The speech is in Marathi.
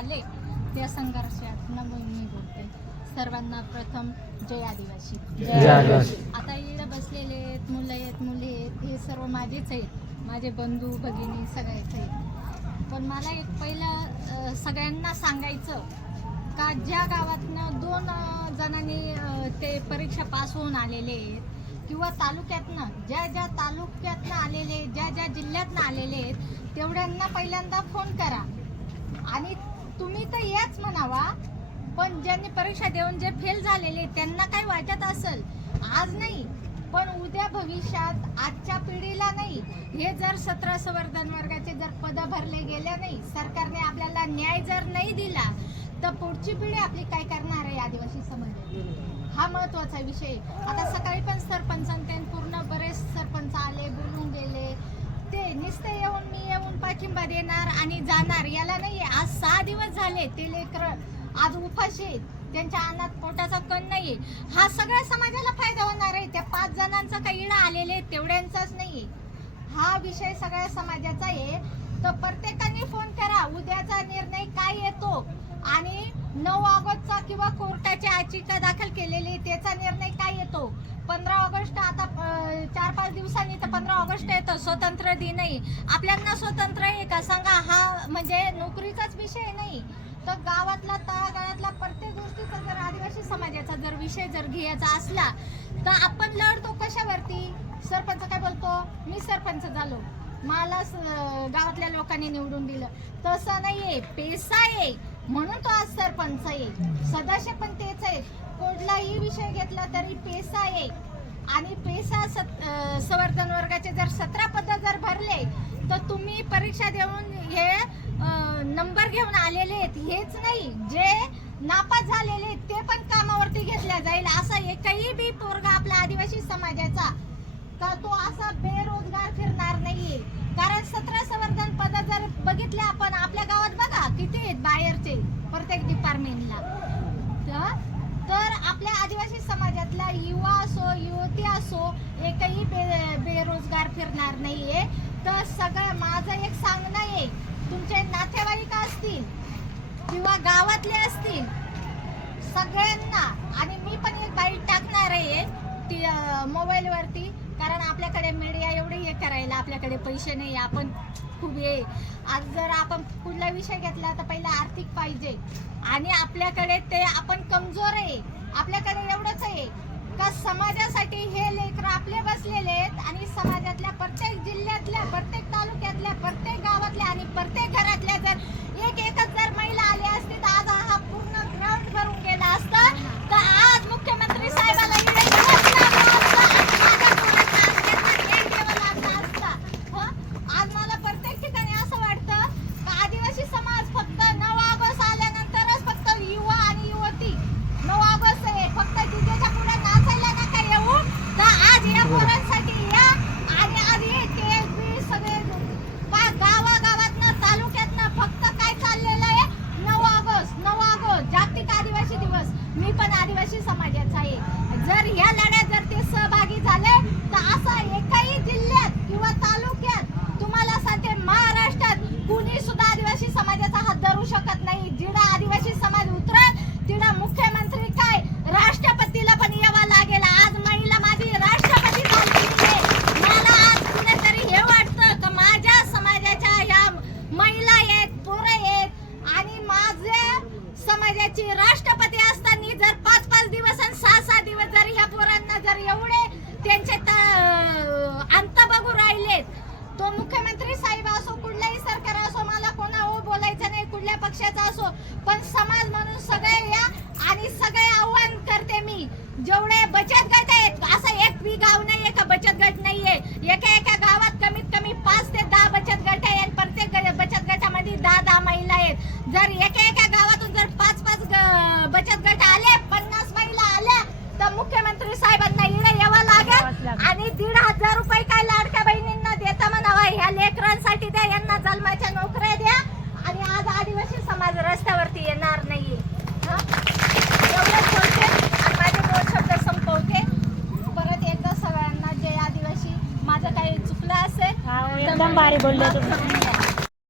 आले त्या संघर्षातून मी बोलते सर्वांना प्रथम जय आदिवासी आता इकडे बसलेले आहेत मुलं आहेत मुली आहेत हे सर्व माझेच आहेत माझे बंधू भगिनी सगळ्याच आहेत पण मला एक पहिलं सगळ्यांना सांगायचं का ज्या गावातनं दोन जणांनी ते परीक्षा पास होऊन आलेले आहेत किंवा तालुक्यातनं ज्या ज्या तालुक्यातनं आलेले ज्या ज्या जिल्ह्यातनं आलेले आहेत तेवढ्यांना पहिल्यांदा फोन करा आणि तुम्ही तर याच म्हणावा पण ज्यांनी परीक्षा देऊन जे फेल झालेले त्यांना काय वाटत असेल आज नाही पण उद्या भविष्यात आजच्या पिढीला नाही हे जर सतरा संवर्धन वर्गाचे जर पद भरले गेले नाही सरकारने आपल्याला न्याय जर नाही दिला तर पुढची पिढी आपली काय करणार आहे आदिवासी समाज हा महत्वाचा विषय आता सकाळी पण सरपंचांनी पूर्ण बरेच सरपंच आले बोलून गेले पाठिंबा देणार आणि जाणार याला नाही आज सहा दिवस झाले ते लेकर आज उपाशी आहेत त्यांच्या अन्नात पोटाचा कण नाही हा सगळ्या समाजाला फायदा होणार आहे त्या पाच जणांचा काही इळा आलेले तेवढ्यांचाच नाही हा विषय सगळ्या समाजाचा आहे तर प्रत्येकाने फोन करा उद्याचा आणि नऊ ऑगस्टचा किंवा कोर्टाची याचिका दाखल केलेली त्याचा निर्णय काय येतो पंधरा ऑगस्ट आता चार पाच दिवसांनी तर पंधरा ऑगस्ट येतो स्वतंत्र दिनही आपल्याला स्वतंत्र आहे का सांगा हा म्हणजे नोकरीचाच विषय नाही तर गावातला तळागाळातला प्रत्येक गोष्टीचा जर आदिवासी समाजाचा जर विषय जर घ्यायचा असला तर आपण लढतो कशावरती सरपंच काय बोलतो मी सरपंच झालो मला गावातल्या लोकांनी निवडून दिलं तसं नाहीये पेसा आहे म्हणून तो आज सरपंच येईल सदाशिव पण तेच आहे कोणलाही विषय घेतला तरी पेसा आहे आणि पेसा सत संवर्धन वर्गाचे जर सतरा पद जर भरले तर तुम्ही परीक्षा देऊन हे नंबर घेऊन आलेले आहेत हेच नाही जे नापास झालेले ते पण कामावरती घेतल्या जाईल असा एकही बी पोरगा आपला आदिवासी समाजाचा का तो असा बेरोजगार फिरणार नाही बघितले आपण आपल्या गावात बघा किती आहेत बाहेरचे प्रत्येक डिपार्टमेंटला तर आपल्या आदिवासी समाजातला युवा असो युवती असो एकही बे बेरोजगार फिरणार नाहीये तर सगळं माझं एक सांगणं आहे तुमचे नातेवाईक असतील किंवा गावातले असतील सगळ्यांना आणि मी पण एक बाईट टाकणार आहे ती मोबाईलवरती कारण आपल्याकडे मीडिया करायला आपल्याकडे पैसे नाही आपण खूप हे आज जर आपण कुठला विषय घेतला तर पहिला आर्थिक पाहिजे आणि आपल्याकडे ते आपण कमजोर आहे आपल्याकडे एवढंच आहे का समाजासाठी हे लेकर आपले बसलेले आहेत आणि समाजातल्या प्रत्येक जिल्ह्यातल्या प्रत्येक तालुक्यातल्या प्रत्येक आदिवासी समाजाचा आहे जर या लढ्यात जर ते सहभागी झाले तर असा एकाही जिल्ह्यात किंवा तालुक्यात तुम्हाला सांगते महाराष्ट्रात कुणी सुद्धा आदिवासी समाजाचा हात धरू शकत नाही जिडा आदिवासी समाज उतरत तिडा मुख्यमंत्री काय राष्ट्रपतीला पण यावा लागेल आज महिला माझी राष्ट्रपती मला आज कुठेतरी हे वाटत माझ्या समाजाच्या या महिला आहेत पोरं आहेत आणि माझे समाजाची राष्ट्रपती असताना जर दिवस आणि सहा सहा दिवस जरी ह्या पोरांना जर एवढे त्यांचे अंत बघू राहिलेत तो मुख्यमंत्री साहेब असो कुठल्याही सरकार असो मला कोणा ओ बोलायचं नाही कुठल्या पक्षाचा असो पण समाज म्हणून सगळे या आणि सगळे आव्हान करते मी जेवढे बचत गट आहेत असं एक बी गाव नाहीये का बचत गट नाहीये एका एका bari bolle